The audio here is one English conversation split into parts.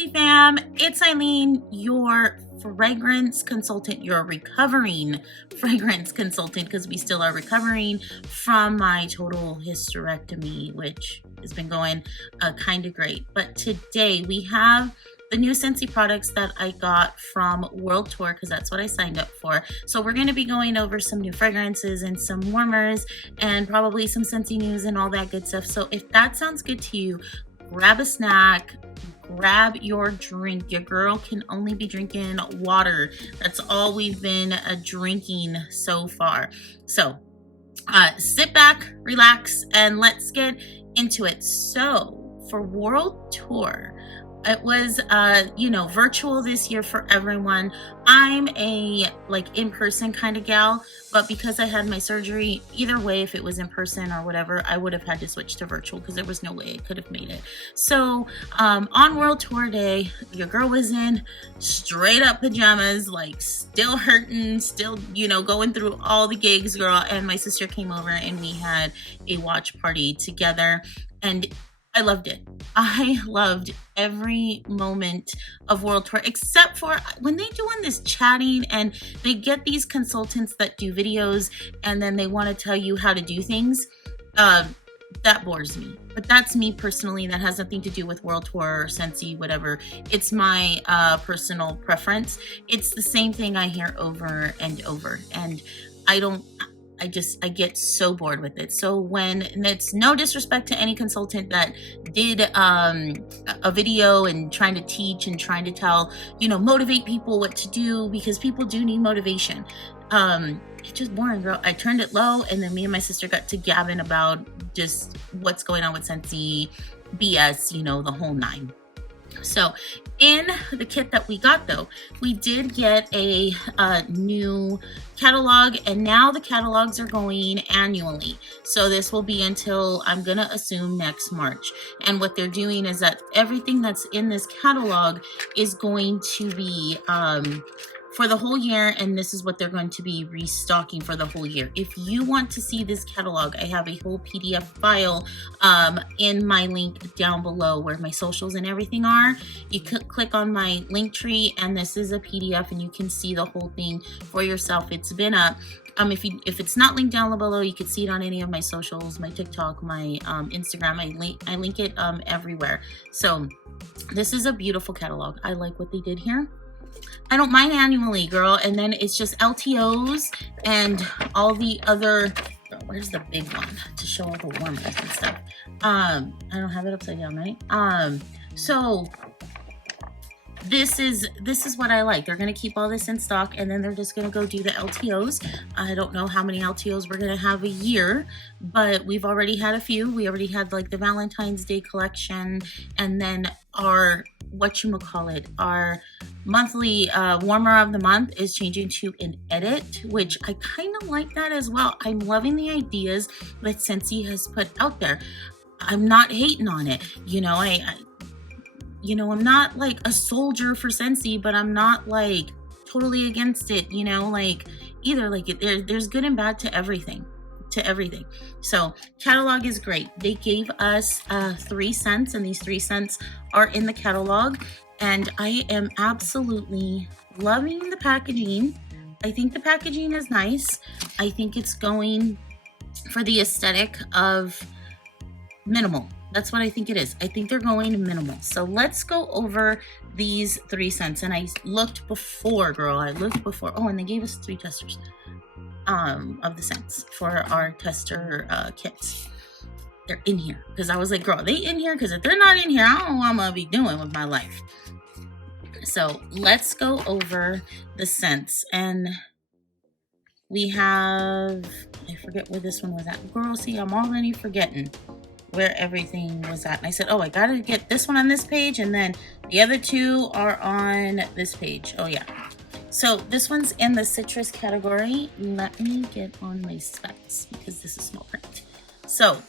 Scentsy Fam, it's Eileen, your fragrance consultant, your recovering fragrance consultant, because we still are recovering from my total hysterectomy, which has been going kind of great. But today we have the new Scentsy products that I got from World Tour, because that's what I signed up for. So we're going to be going over some new fragrances and some warmers and probably some Scentsy news and all that good stuff. So if that sounds good to you, grab a snack, grab your drink. Your girl can only be drinking water. That's all we've been drinking so far. So sit back, relax, and let's get into it. So for World Tour, it was virtual this year for everyone. I'm a in-person kind of gal, but because I had my surgery, either way, if it was in person or whatever, I would have had to switch to virtual because there was no way I could have made it. So on World Tour Day, your girl was in straight up pajamas, still hurting, still going through all the gigs, girl, and my sister came over and we had a watch party together, and I loved it. I loved every moment of World Tour, except for when they doing this chatting and they get these consultants that do videos and then they want to tell you how to do things. That bores me. But that's me personally. That has nothing to do with World Tour or Scentsy, whatever. It's my personal preference. It's the same thing I hear over and over. And I get so bored with it. So when, and it's no disrespect to any consultant that did a video and trying to teach and trying to tell, motivate people what to do, because people do need motivation. It's just boring, girl. I turned it low, and then me and my sister got to gabbing about just what's going on with Scentsy, BS, the whole nine. So in the kit that we got, though, we did get a new catalog, and now the catalogs are going annually. So this will be until, I'm going to assume, next March. And what they're doing is that everything that's in this catalog is going to be for the whole year, and this is what they're going to be restocking for the whole year. If you want to see this catalog, I have a whole PDF file in my link down below where my socials and everything are. You could click on my link tree, and this is a PDF, and you can see the whole thing for yourself. It's been up. If it's not linked down below, you can see it on any of my socials, my TikTok, my Instagram. I link it everywhere. So this is a beautiful catalog. I like what they did here. I don't mind annually, girl. And then it's just LTOs and all the other, where's the big one to show all the warmers and stuff? I don't have it upside down, right? So this is what I like. They're going to keep all this in stock, and then they're just going to go do the LTOs. I don't know how many LTOs we're going to have a year, but we've already had a few. We already had the Valentine's Day collection, and then our our monthly warmer of the month is changing to an edit, which I kind of like that as well. I'm loving the ideas that Scentsy has put out there. I'm not hating on it. I'm not a soldier for Scentsy, but I'm not totally against it, either. There's good and bad to everything. So catalog is great. They gave us 3 scents, and these 3 scents are in the catalog, and I am absolutely loving the packaging. I think the packaging is nice. I think it's going for the aesthetic of minimal. That's what I think it is. I think they're going minimal. So let's go over these 3 scents. And I looked before, girl. Oh, and they gave us 3 testers of the scents for our tester kits. They're in here because I was like, girl, are they in here? Because if they're not in here, I don't know what I'm gonna be doing with my life. So let's go over the scents. And we have, I forget where this one was at. Girl, see, I'm already forgetting where everything was at. And I said, oh, I gotta get this one on this page, and then the other 2 are on this page. Oh yeah. So this one's in the citrus category. Let me get on my specs because this is small print. So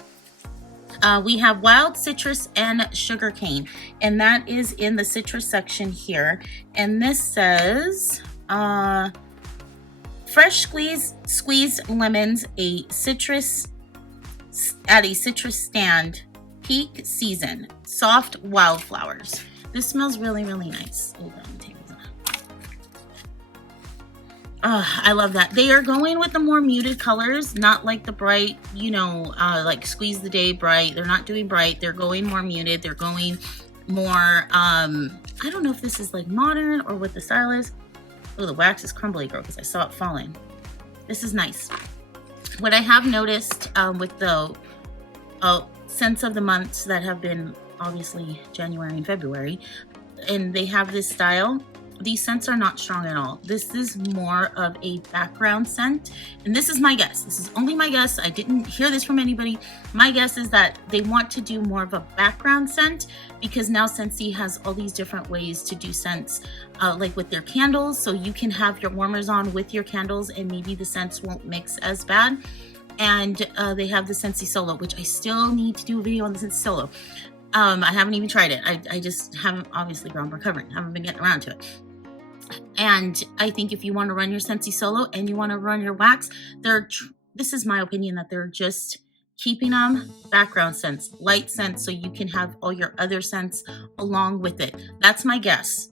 we have wild citrus and sugarcane, and that is in the citrus section here. And this says fresh squeezed lemons, at a citrus stand, peak season, soft wildflowers. This smells really, really nice. Hold on, I love that. They are going with the more muted colors, not like the bright, you know, like Squeeze the Day bright. They're not doing bright. They're going more muted. They're going more, I don't know if this is like modern or what the style is. Oh, the wax is crumbly, girl, because I saw it falling. This is nice. What I have noticed with the scents of the months that have been obviously January and February, and they have this style, these scents are not strong at all. This is more of a background scent, and this is my guess. This is only my guess. I didn't hear this from anybody. My guess is that they want to do more of a background scent because now Scentsy has all these different ways to do scents, like with their candles. So you can have your warmers on with your candles and maybe the scents won't mix as bad. And they have the Scentsy Solo, which I still need to do a video on the Scentsy Solo. I haven't even tried it. I just haven't, obviously, girl, I'm recovering. Haven't been getting around to it. And I think if you want to run your Scentsy Solo and you want to run your wax, this is my opinion, that they're just keeping them background scents, light scents, so you can have all your other scents along with it. That's my guess.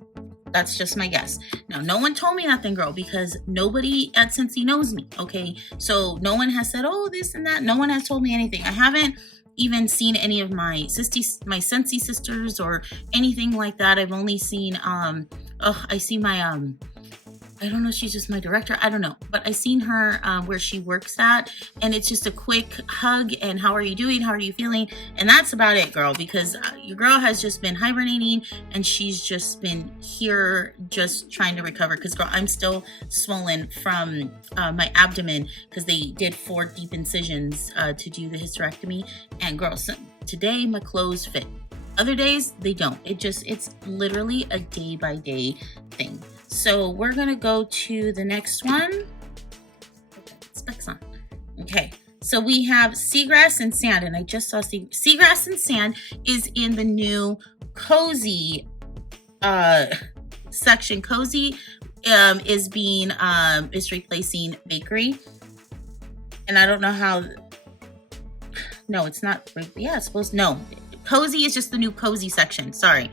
That's just my guess. Now, no one told me nothing, girl, because nobody at Scentsy knows me, okay? So no one has said, oh, this and that. No one has told me anything. I haven't even seen any of my Scentsy sisters or anything like that. I've only seen, I see my, I don't know, she's just my director. I don't know, but I seen her where she works at, and it's just a quick hug and how are you doing? How are you feeling? And that's about it, girl, because your girl has just been hibernating and she's just been here just trying to recover. Because, girl, I'm still swollen from my abdomen because they did 4 deep incisions to do the hysterectomy. And, girl, so today my clothes fit. Other days, they don't. It's literally a day by day thing. So we're gonna go to the next one. Specs on. Okay, so we have Seagrass and Sand, and I just saw Seagrass and Sand is in the new Cozy section. Cozy is replacing Bakery, and I don't know how. No, it's not. Yeah, it's supposed. No, Cozy is just the new Cozy section. Sorry.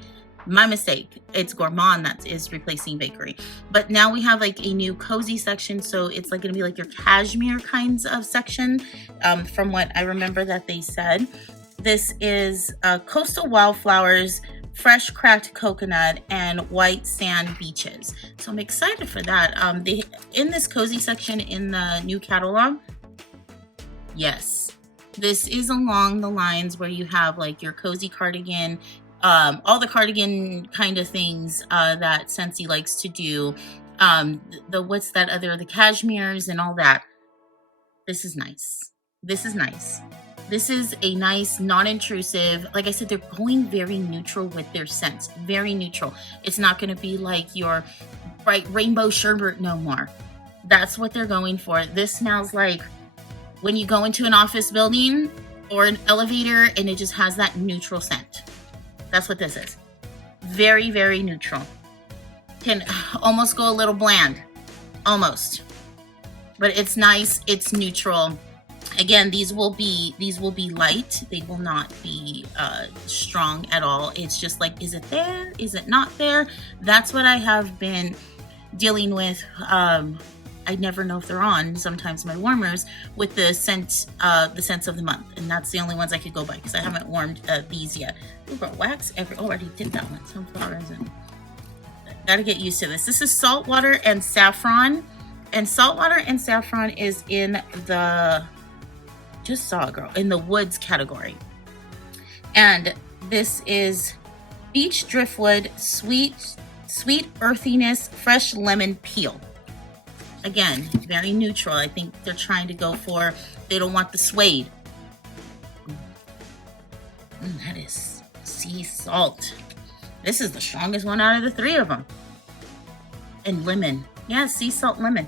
My mistake. It's Gourmand that is replacing Bakery. But now we have like a new Cozy section. So it's like going to be like your cashmere kinds of section, from what I remember that they said. This is Coastal Wildflowers, Fresh Cracked Coconut, and White Sand Beaches. So I'm excited for that. They in this Cozy section in the new catalog. Yes. This is along the lines where you have like your cozy cardigan, all the cardigan kind of things that Scentsy likes to do. What's that other, the cashmeres and all that. This is nice. This is nice. This is a nice, non-intrusive, like I said, they're going very neutral with their scents. Very neutral. It's not going to be like your bright rainbow sherbet no more. That's what they're going for. This smells like when you go into an office building or an elevator and it just has that neutral scent. That's what this is. Very, very neutral. Can almost go a little bland. Almost. But it's nice. It's neutral. Again, these will be light. They will not be strong at all. It's just like, is it there? Is it not there? That's what I have been dealing with. I never know if they're on, sometimes my warmers, with the scents of the month. And that's the only ones I could go by because I haven't warmed these yet. Ooh, girl, wax every, oh, I already did that one. Sunflower resin. Gotta get used to this. This is Saltwater and Saffron. And Saltwater and Saffron is in the, just saw it, girl, in the woods category. And this is Beach Driftwood, sweet earthiness, fresh lemon peel. Again, very neutral. I think they're trying to go for, they don't want the suede. That is sea salt. This is the strongest one out of the 3 of them. And lemon. Yeah, sea salt lemon.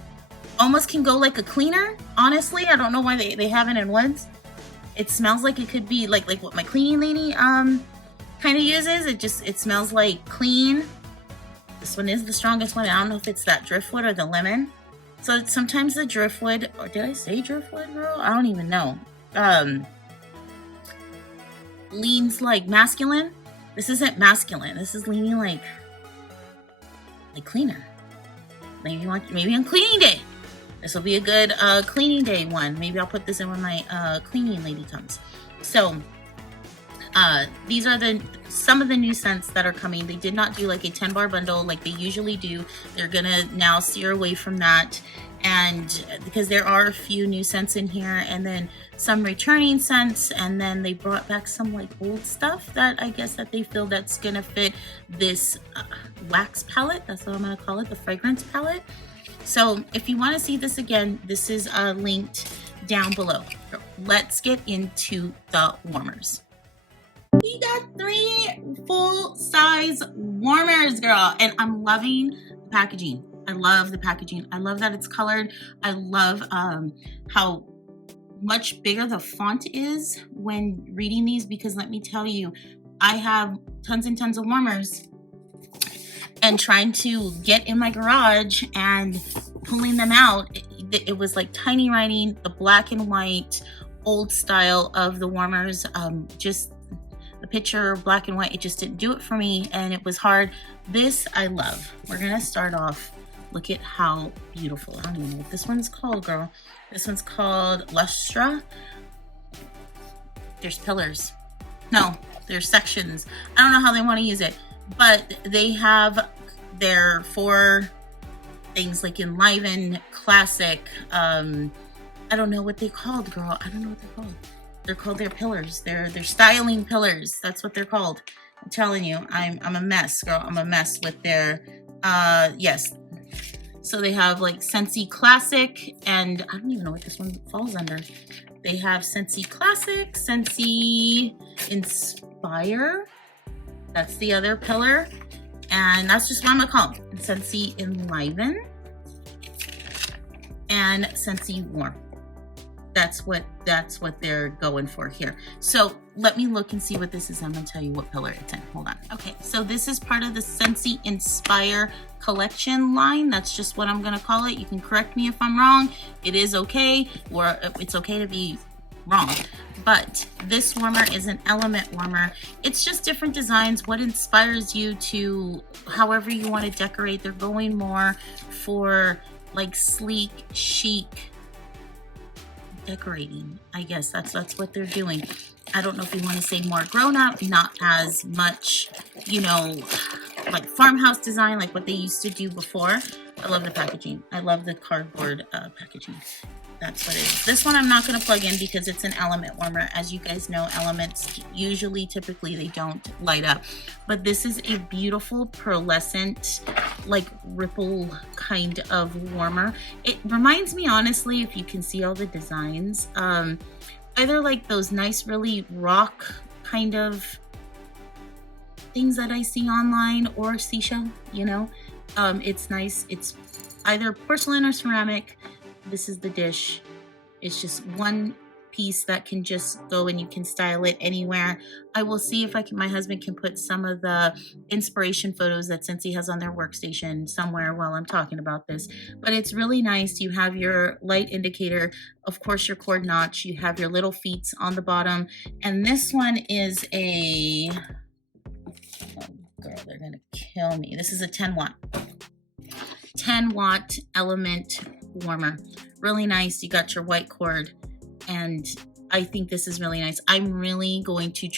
Almost can go like a cleaner. Honestly, I don't know why they have it in woods. It smells like it could be like what my cleaning lady kind of uses. It smells like clean. This one is the strongest one. I don't know if it's that driftwood or the lemon. So sometimes the driftwood, or did I say driftwood, girl? I don't even know. Leans like masculine. This isn't masculine. This is leaning like cleaner. Maybe on cleaning day. This will be a good cleaning day one. Maybe I'll put this in when my cleaning lady comes. So these are some of the new scents that are coming. They did not do like a 10-bar bundle like they usually do. They're gonna now steer away from that, and because there are a few new scents in here, and then some returning scents, and then they brought back some like old stuff that I guess that they feel that's gonna fit this wax palette. That's what I'm gonna call it, the fragrance palette. So if you want to see this again, this is linked down below. Let's get into the warmers. We got 3 full-size warmers, girl, and I'm loving the packaging. I love the packaging. I love that it's colored. I love how much bigger the font is when reading these, because let me tell you, I have tons and tons of warmers, and trying to get in my garage and pulling them out, it was like tiny writing, the black and white old style of the warmers, just the picture black and white, it just didn't do it for me, and it was hard. This I love. We're gonna start off, look at how beautiful. I don't even know what this one's called, girl. This one's called Lustra. There's pillars. No, there's sections. I don't know how they want to use it, but they have their 4 things like Enliven, Classic, I don't know what they called, girl. I don't know what they're called. They're called their pillars. They're styling pillars. That's what they're called. I'm telling you, I'm a mess, girl. I'm a mess with their yes. So they have like Scentsy Classic, and I don't even know what this one falls under. They have Scentsy Classic, Scentsy Inspire. That's the other pillar. And that's just what I'm gonna call them. Scentsy Enliven and Scentsy Warm. That's what they're going for here. So let me look and see what this is. I'm gonna tell you what pillar it's in. Hold on. Okay, so this is part of the Scentsy Inspire collection line. That's just what I'm gonna call it. You can correct me if I'm wrong. It is okay, or it's okay to be wrong. But this warmer is an element warmer. It's just different designs, what inspires you to however you want to decorate. They're going more for like sleek, chic decorating. I guess that's what they're doing. I don't know if you want to say more grown up, not as much, you know, like farmhouse design, like what they used to do before. I love the packaging. I love the cardboard packaging. That's what it is. This one I'm not going to plug in because it's an element warmer. As you guys know, elements usually, typically, they don't light up. But this is a beautiful pearlescent, like ripple kind of warmer. It reminds me, honestly, if you can see all the designs, either like those nice, really rock kind of things that I see online, or seashell, you know. It's nice. It's either porcelain or ceramic. This is the dish. It's just one piece that can just go and you can style it anywhere. I will see if my husband can put some of the inspiration photos that Scentsy has on their workstation somewhere while I'm talking about this. But it's really nice. You have your light indicator, of course your cord notch, you have your little feet on the bottom, and this one is a, oh girl, they're gonna kill me. This is a 10 watt element warmer. Really nice. You got your white cord, and I think this is really nice. I'm really going to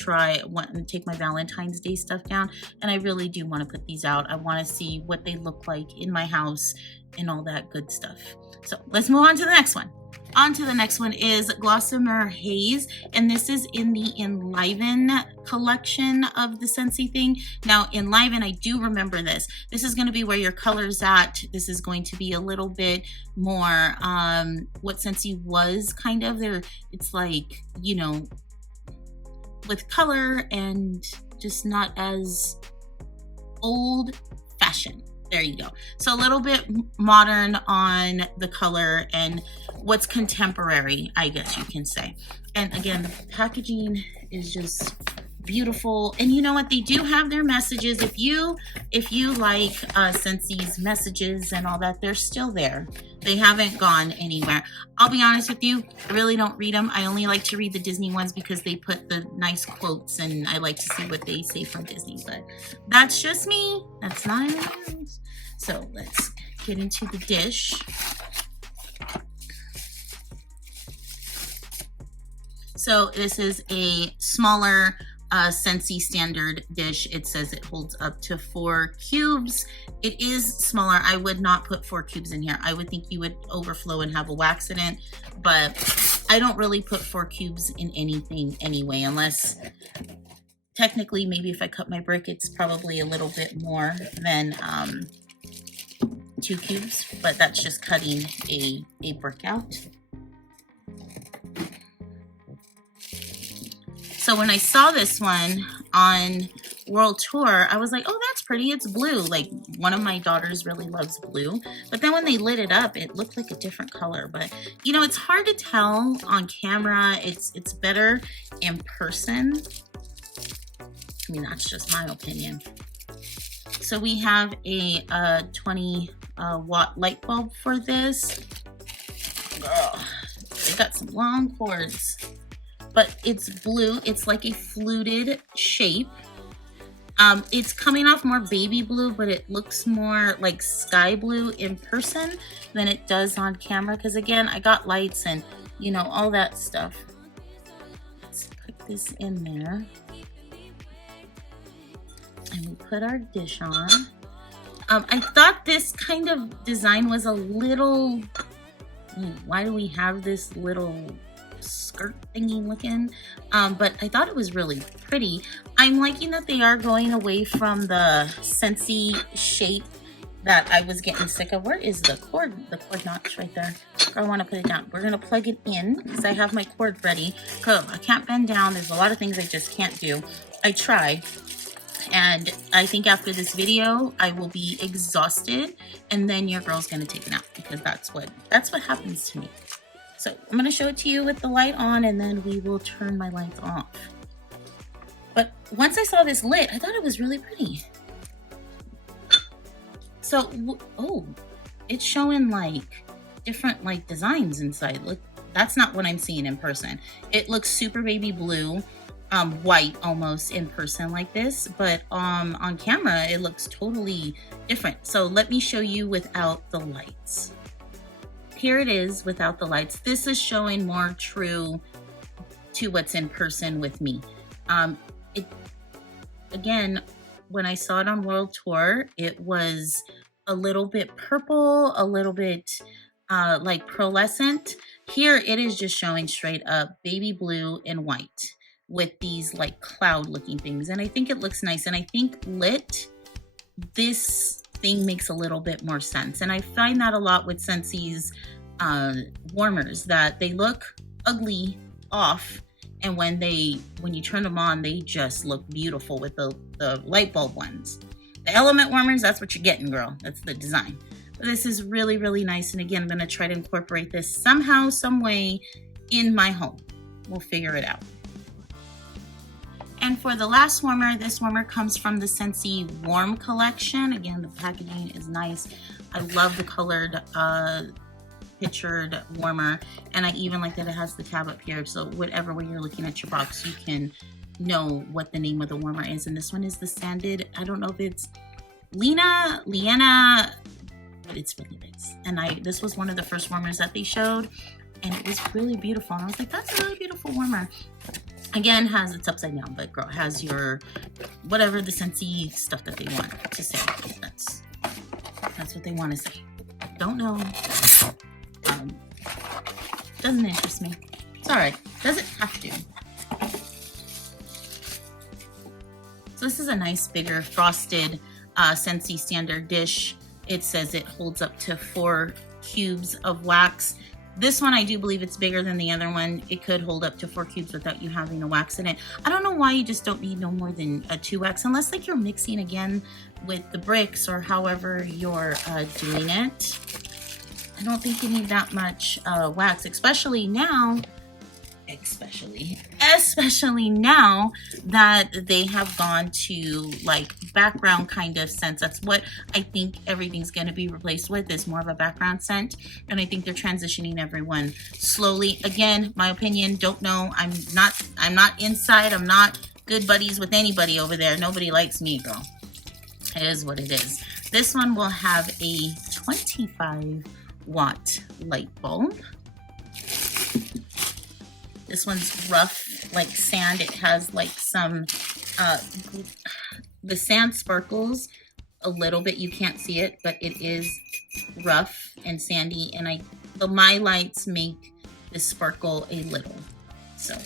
take my Valentine's Day stuff down, and I really do want to put these out. I want to see what they look like in my house and all that good stuff. So let's move on to the next one. On to the next one is Gossamer Haze, and this is in the Enliven collection of the Scentsy thing. Now, Enliven, I do remember this. This is going to be where your color's at. This is going to be a little bit more what Scentsy was kind of there. It's like, you know, with color and just not as old fashioned. There you go. So a little bit modern on the color and what's contemporary, I guess you can say. And again, the packaging is just beautiful. And you know what, they do have their messages. If you like Scentsy's messages and all that, they're still there. They haven't gone anywhere. I'll be honest with you, I really don't read them. I only like to read the Disney ones because they put the nice quotes and I like to see what they say from Disney, but that's just me. That's not anyone else. So let's get into the dish. So this is a smaller Scentsy standard dish. It says it holds up to 4 cubes. It is smaller. I would not put 4 cubes in here. I would think you would overflow and have a wax in it, but I don't really put 4 cubes in anything anyway, unless technically maybe if I cut my brick, it's probably a little bit more than 2 cubes, but that's just cutting a brick out. So when I saw this one on World Tour, I was like, oh, that's pretty. It's blue. Like, one of my daughters really loves blue. But then when they lit it up, it looked like a different color. But, you know, it's hard to tell on camera. It's better in person. I mean, that's just my opinion. So we have a 20 watt light bulb for this. Oh, they got some long cords. But it's blue. It's like a fluted shape. It's coming off more baby blue, but it looks more like sky blue in person than it does on camera. Because again, I got lights and, you know, all that stuff. Let's put this in there. And we put our dish on. I thought this kind of design was a little... why do we have this little skirt thingy looking? But I thought it was really pretty. I'm liking that they are going away from the Scentsy shape that I was getting sick of. Where is the cord? The cord notch right there. I want to put it down. We're going to plug it in because I have my cord ready. Oh, I can't bend down. There's a lot of things I just can't do. I try. And I think after this video, I will be exhausted, and then your girl's going to take a nap because that's what happens to me. So I'm going to show it to you with the light on, and then we will turn my lights off. But once I saw this lit, I thought it was really pretty. So, oh, it's showing like different like designs inside. Look, that's not what I'm seeing in person. It looks super baby blue, white almost in person like this, but on camera, it looks totally different. So let me show you without the lights. Here it is without the lights. This is showing more true to what's in person with me. Again, when I saw it on World Tour, it was a little bit purple, a little bit like pearlescent. Here it is just showing straight up baby blue and white with these like cloud looking things. And I think it looks nice. And I think lit, this thing makes a little bit more sense. And I find that a lot with Scentsy's warmers, that they look ugly off, and when you turn them on, they just look beautiful with the light bulb ones. The element warmers, that's what you're getting, girl. That's the design. But this is really, really nice. And again, I'm going to try to incorporate this somehow, some way in my home. We'll figure it out. And for the last warmer, this warmer comes from the Scentsy Warm collection. Again, the packaging is nice. I love the colored pictured warmer. And I even like that it has the tab up here. So whatever way you're looking at your box, you can know what the name of the warmer is. And this one is the sanded, I don't know if it's Leanna, but it's really nice. And this was one of the first warmers that they showed, and it was really beautiful. And I was like, that's a really beautiful warmer. Again, it's upside down, but girl, has your whatever the Scentsy stuff that they want to say. That's what they want to say. Don't know. Doesn't interest me. It's all right. Doesn't have to. So this is a nice bigger frosted Scentsy standard dish. It says it holds up to 4 cubes of wax. This one, I do believe it's bigger than the other one. It could hold up to 4 cubes without you having a wax in it. I don't know why you just don't need no more than 2 wax, unless like you're mixing again with the bricks or however you're doing it. I don't think you need that much wax, especially now. especially now that they have gone to like background kind of scents. That's what I think everything's going to be replaced with, is more of a background scent. And I think they're transitioning everyone slowly. Again, my opinion, don't know. I'm not inside. I'm not good buddies with anybody over there. Nobody likes me, girl. It is what it is. This one will have a 25-watt light bulb. This one's rough like sand. It has like some, the sand sparkles a little bit. You can't see it, but it is rough and sandy. And my lights make this sparkle a little. So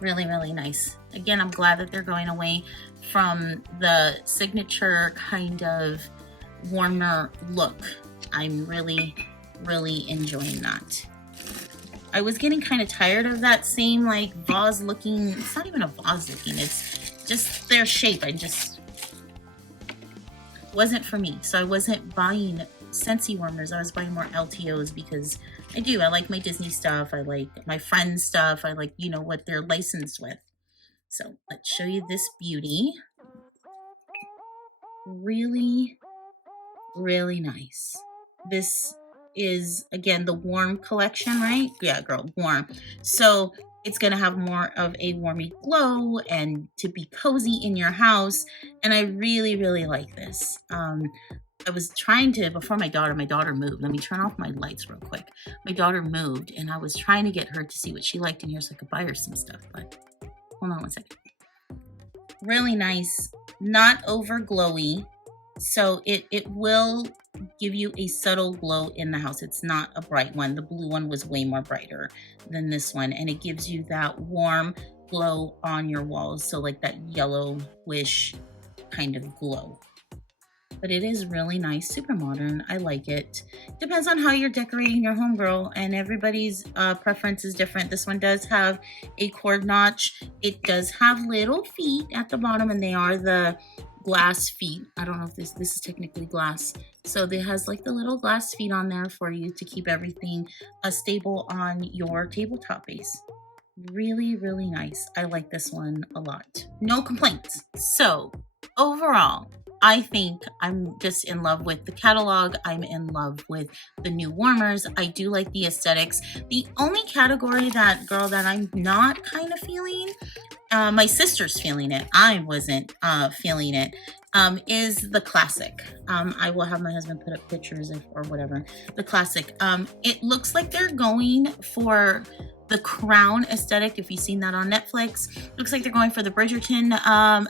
really, really nice. Again, I'm glad that they're going away from the signature kind of warmer look. I'm really, really enjoying that. I was getting kind of tired of that same like vase looking, it's not even a vase looking, it's just their shape. Wasn't for me. So I wasn't buying Scentsy warmers. I was buying more LTOs because I like my Disney stuff. I like my friends stuff. I like, you know, what they're licensed with. So let's show you this beauty. Really, really nice. This is, again, the warm collection, right? Yeah, girl, warm. So it's going to have more of a warmy glow and to be cozy in your house. And I really, really like this. I was trying to, before my daughter moved. Let me turn off my lights real quick. My daughter moved and I was trying to get her to see what she liked in here so I could buy her some stuff. But hold on one second. Really nice, not over glowy. So it will give you a subtle glow in the house. It's not a bright one. The blue one was way more brighter than this one. And it gives you that warm glow on your walls. So like that yellowish kind of glow. But it is really nice, super modern. I like it. Depends on how you're decorating your home, girl. And everybody's preference is different. This one does have a cord notch. It does have little feet at the bottom, and they are the glass feet. I don't know if this is technically glass. So it has like the little glass feet on there for you to keep everything stable on your tabletop base. Really, really nice. I like this one a lot. No complaints. So overall, I think I'm just in love with the catalog. I'm in love with the new warmers. I do like the aesthetics. The only category that I'm not kind of feeling, my sister's feeling it, I wasn't feeling it, is the classic. I will have my husband put up pictures or whatever. The classic. It looks like they're going for the crown aesthetic. If you've seen that on Netflix, looks like they're going for the Bridgerton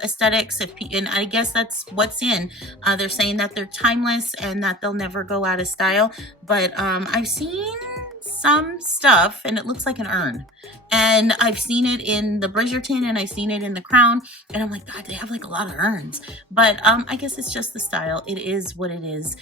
aesthetics. And I guess that's what's in. They're saying that they're timeless and that they'll never go out of style. But I've seen some stuff and it looks like an urn, and I've seen it in the Bridgerton and I've seen it in the crown, and I'm like, God, they have like a lot of urns. But I guess it's just the style. It is what it is.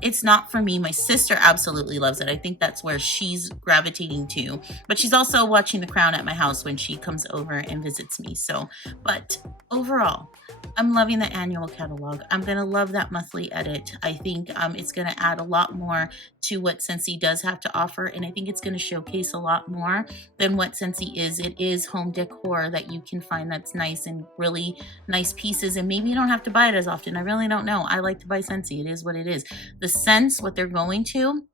It's not for me. My sister absolutely loves it. I think that's where she's gravitating to, but she's also watching the crown at my house when she comes over and visits me. So, but overall, I'm loving the annual catalog. I'm gonna love that monthly edit. I think it's gonna add a lot more to what Scentsy does have to offer, and I think it's going to showcase a lot more than what Scentsy is. It is home decor that you can find that's nice and really nice pieces, and maybe you don't have to buy it as often. I really don't know. I like to buy Scentsy. It is what it is. The scents, what they're going to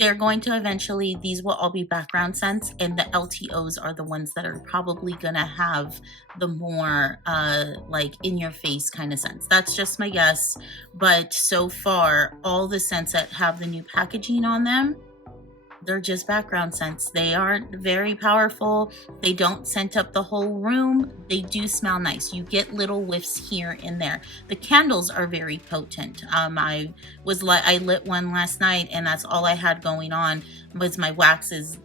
eventually, these will all be background scents, and the LTOs are the ones that are probably gonna have the more like in your face kind of scents. That's just my guess, but so far all the scents that have the new packaging on them, they're just background scents. They aren't very powerful. They don't scent up the whole room. They do smell nice. You get little whiffs here and there. The candles are very potent. I lit one last night, and that's all I had going on was my waxes.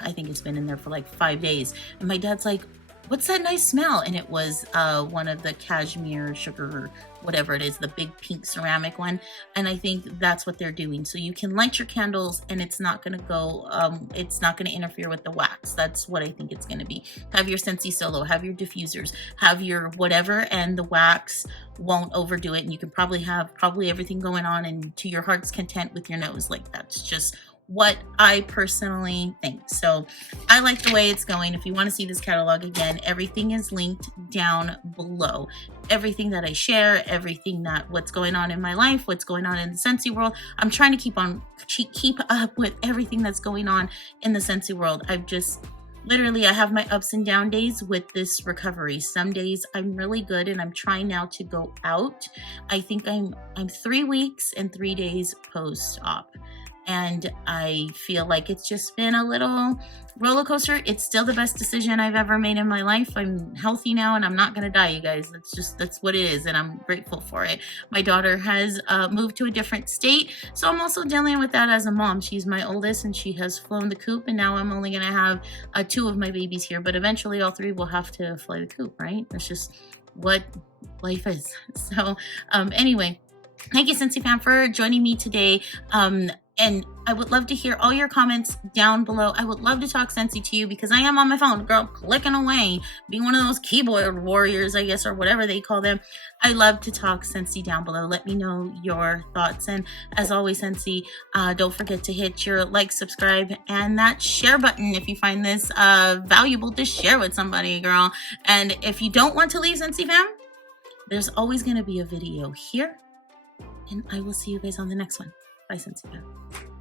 I think it's been in there for like 5 days. And my dad's like, "What's that nice smell?" And it was one of the cashmere sugar, whatever it is, the big pink ceramic one. And I think that's what they're doing. So you can light your candles and it's not going to go, it's not going to interfere with the wax. That's what I think it's going to be. Have your Scentsy Solo, have your diffusers, have your whatever, and the wax won't overdo it. And you can probably have everything going on and to your heart's content with your nose. Like, that's just what I personally think. So I like the way it's going. If you want to see this catalog again, everything is linked down below. Everything that I share, everything that what's going on in my life, what's going on in the Scentsy world. I'm trying to keep up with everything that's going on in the Scentsy world. I've just literally, I have my ups and down days with this recovery. Some days I'm really good and I'm trying now to go out. I think I'm 3 weeks and 3 days post-op. And I feel like it's just been a little roller coaster. It's still the best decision I've ever made in my life. I'm healthy now and I'm not gonna die, you guys. That's what it is, and I'm grateful for it. My daughter has moved to a different state, so I'm also dealing with that as a mom. She's my oldest and she has flown the coop, and now I'm only gonna have 2 of my babies here, but eventually all 3 will have to fly the coop, right? That's just what life is. So anyway, thank you, Scentsy Fam, for joining me today. And I would love to hear all your comments down below. I would love to talk Scentsy to you because I am on my phone, girl, clicking away, being one of those keyboard warriors, I guess, or whatever they call them. I love to talk Scentsy down below. Let me know your thoughts. And as always, Scentsy, don't forget to hit your like, subscribe, and that share button if you find this valuable to share with somebody, girl. And if you don't want to leave, Scentsy Fam, there's always going to be a video here. And I will see you guys on the next one. Bye, Scentsy Fam.